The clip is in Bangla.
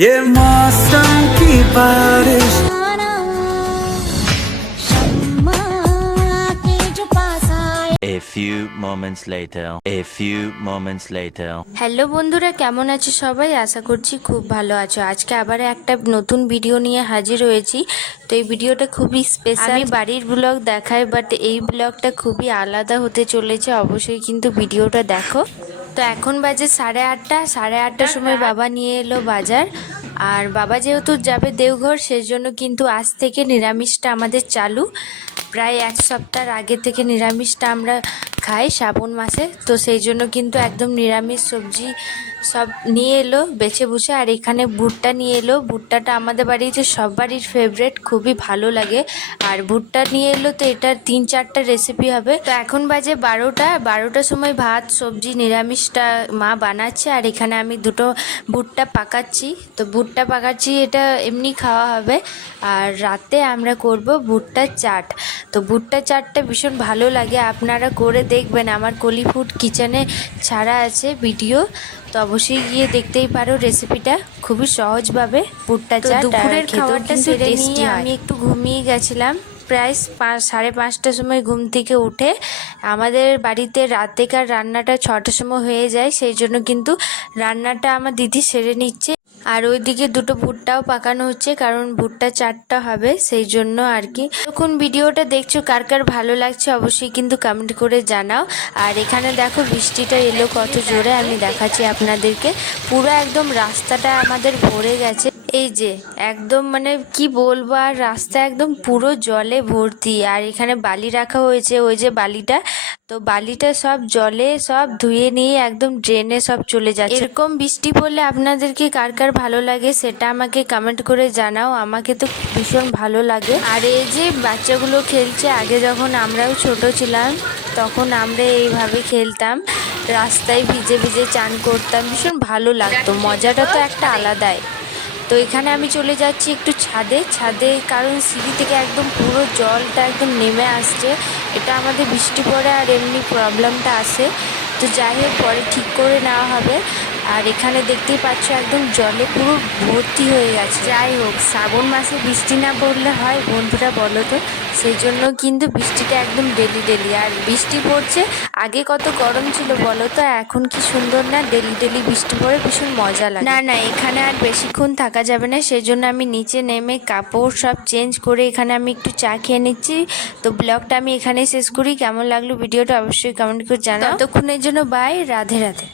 ये मौसम की बारिश। A few moments later. Hello বন্ধুরা, কেমন আছো সবাই? আশা করছি খুব ভালো আছো। আজকে আবার একটা নতুন ভিডিও নিয়ে হাজির হয়েছি। তো এই ভিডিওটা খুবই স্পেশাল। আমি বাড়ির ব্লগ দেখাই, বাট এই ব্লগটা খুবই আলাদা হতে চলেছে। অবশ্যই কিন্তু ভিডিওটা দেখো। তো এখন বাজে 8:30। 8:30টার সময় বাবা নিয়ে এলো বাজার। আর বাবা যেহেতু যাবে দেওঘর, সেজন্য কিন্তু আজ থেকে নিরামিষটা আমাদের চালু। প্রায় এক সপ্তাহ আগে থেকে নিরামিষটা আমরা খাই শ্রাবণ মাসে। তো সেই জন্য কিন্তু একদম নিরামিষ সবজি সব নিয়ে এলো বেছে বুছে। আর এখানে ভুট্টা নিয়ে এলো। ভুট্টাটা আমাদের বাড়িতে সব বাড়ির ফেভারেট, খুবই ভালো লাগে। আর ভুট্টা নিয়ে এলো, তো এটার 3-4টা রেসিপি হবে। তো এখন বাজে 12টার সময় ভাত সবজি নিরামিষটা মা বানাচ্ছে। আর এখানে আমি দুটো ভুট্টা পাকাচ্ছি। তো ভুট্টা পাকাচ্ছি, এটা এমনি খাওয়া হবে। আর রাতে আমরা করব ভুট্টার চাট। তো ভুট্টা চাটটা ভীষণ ভালো লাগে, আপনারা করে দেখবেন। আমার কলি ফুড কিচেনে ছাড়া আছে ভিডিও, তো অবশ্যই গিয়ে দেখতেই পারো। রেসিপিটা খুবই সহজভাবে ভুট্টা চাট। দুপুরের খাবারটা সেরে নিয়ে আমি একটু ঘুমিয়ে গেছিলাম। প্রায় 5:30টার সময় ঘুম থেকে উঠে আমাদের বাড়িতে রাতেকার রান্নাটা 6টার সময় হয়ে যায়। সেই জন্য কিন্তু রান্নাটা আমার দিদি সেরে নিচ্ছে। আর ওইদিকে দুটো ভুট্টাও পাকানো হচ্ছে, কারণ ভুট্টা চাটটা হবে সেই জন্য আর কি। যখন ভিডিওটা দেখছো কার কার ভালো লাগছে অবশ্যই কিন্তু কমেন্ট করে জানাও। আর এখানে দেখো বৃষ্টিটা এলো কত জোরে, আমি দেখাচ্ছি আপনাদেরকে। পুরো একদম রাস্তাটা আমাদের ভরে গেছে। এই যে একদম মানে কি বলবো, আর রাস্তা একদম পুরো জলে ভর্তি। আর এখানে বালি রাখা হয়েছে, ওই যে বালিটা, তো বালিটা সব জলে সব ধুয়ে নিয়ে একদম ড্রেনে সব চলে যাচ্ছে। এরকম বৃষ্টি পড়লে আপনাদেরকে কার কার ভালো লাগে সেটা আমাকে কমেন্ট করে জানাও। আমাকে তো ভীষণ ভালো লাগে। আর এই যে বাচ্চাগুলো খেলছে, আগে যখন আমরাও ছোট ছিলাম তখন আমরা এইভাবে খেলতাম, রাস্তায় ভিজে ভিজে চান করতাম, ভীষণ ভালো লাগতো। মজাটা তো একটা আলাদাই। তো এখানে আমি চলে যাচ্ছি একটু ছাদে, কারণ সিঁড়ি থেকে একদম পুরো জলটা একদম নেমে আসছে। এটা আমাদের বৃষ্টি পড়ে আর এমনি প্রবলেমটা আসে, তো যাই হোক পরে ঠিক করে নেওয়া হবে। আর এখানে দেখতেই পাচ্ছ একদম জলে পুরো ভর্তি হয়ে গেছে। যাই হোক, শ্রাবণ মাসে বৃষ্টি না পড়লে হয় বন্ধুরা, বলো তো? সেই জন্য কিন্তু বৃষ্টিটা একদম ডেলি। আর বৃষ্টি পড়ছে, আগে কত গরম ছিল বলো তো, এখন কি সুন্দর না ডেলি বৃষ্টি পড়ে, ভীষণ মজা লাগে। না এখানে আর বেশিক্ষণ থাকা যাবে না, সেই জন্য আমি নিচে নেমে কাপড় সব চেঞ্জ করে এখানে আমি একটু চা খেয়ে নিচ্ছি। তো ব্লগটা আমি এখানেই শেষ করি। কেমন লাগলো ভিডিওটা অবশ্যই কমেন্ট করে জানাও। ততক্ষণের জন্য বাই, রাধে রাধে।